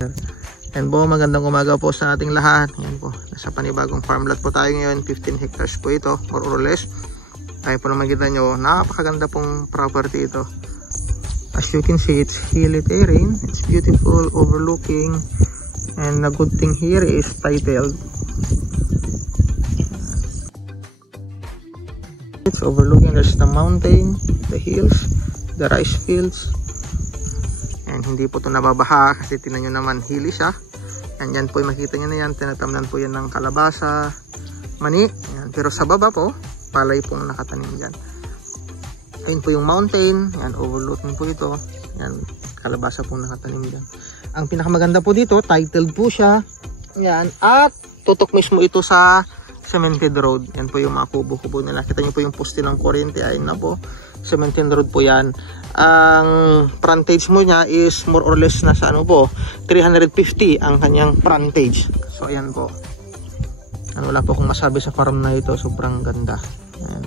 Yan po, magandang umaga po sa ating lahat. Yan po, nasa panibagong farm lot po tayo ngayon. 15 hectares po ito, more or less. Kaya po na makita nyo, napakaganda pong property ito. As you can see, it's hilly terrain. It's beautiful, overlooking. And the good thing here is titled. It's overlooking, there's the mountain, the hills, the rice fields. And hindi po ito nababaha kasi tinan nyo naman hilly siya. And yan po makita nyo na yan, tinatamnan po yan ng kalabasa, mani. Yan. Pero sa baba po, palay pong nakatanim dyan. Ayun po yung mountain, yan, overlooking po ito. Yan, kalabasa pong nakatanim dyan. Ang pinakamaganda po dito, titled po siya. Yan, at tutok mismo ito sa cemented road. Yan po yung mga kubo-kubo nila. Kita nyo po yung poste ng kuryente. Ayun na po, cemented road po yan. Ang frontage mo niya is more or less nasa ano po, 350 ang kanyang frontage. So ayan po. Wala po akong masabi sa farm na ito, sobrang ganda. Ayan.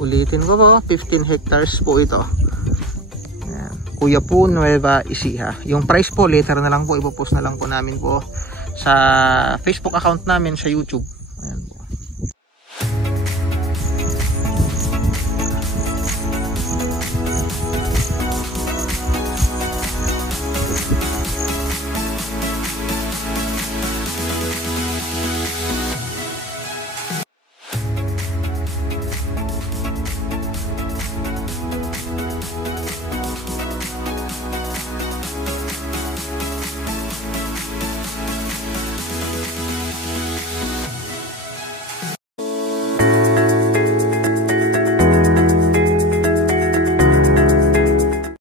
Ulitin ko po, 15 hectares po ito. Ayan. Kuya po, Nueva Ecija. Yung price po later na lang po, ipopost na lang po namin po sa Facebook account namin sa YouTube.